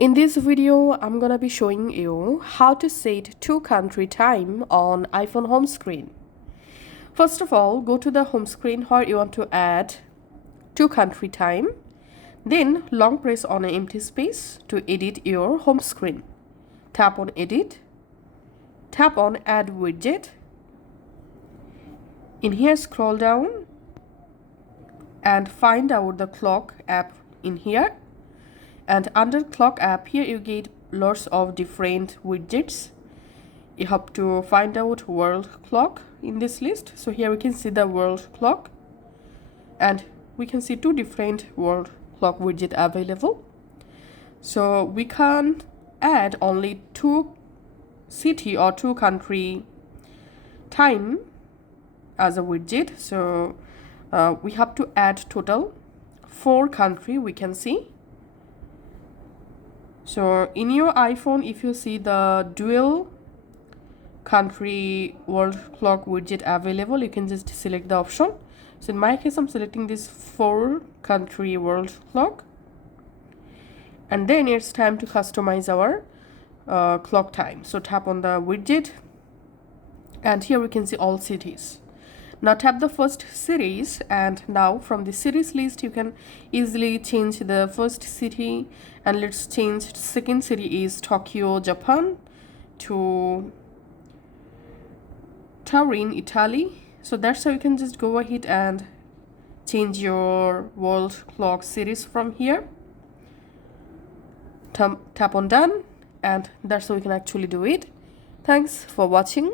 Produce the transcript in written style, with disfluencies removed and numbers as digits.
In this video, I'm gonna be showing you how to set two country time on iPhone home screen. First of all, go to the home screen where you want to add two country time. Then long press on an empty space to edit your home screen. Tap on edit. Tap on add widget. In here, scroll down and find out the clock app in here. And under clock app, here you get lots of different widgets. You have to find out world clock in this list. So here we can see the world clock, and we can see two different world clock widget available. So we can add only two city or two country time as a widget. So we have to add total 4 country, we can see. So in your iPhone, if you see the dual country world clock widget available, you can just select the option. So in my case, I'm selecting this 4 country world clock, and then it's time to customize our clock time. So tap on the widget, and here we can see all cities. Now tap the first cities, and now from the cities list you can easily change the first city, and let's change second city is Tokyo, Japan to Turin, Italy. So that's how you can just go ahead and change your world clock series from here. Tap on done, and that's how you can actually do it. Thanks for watching.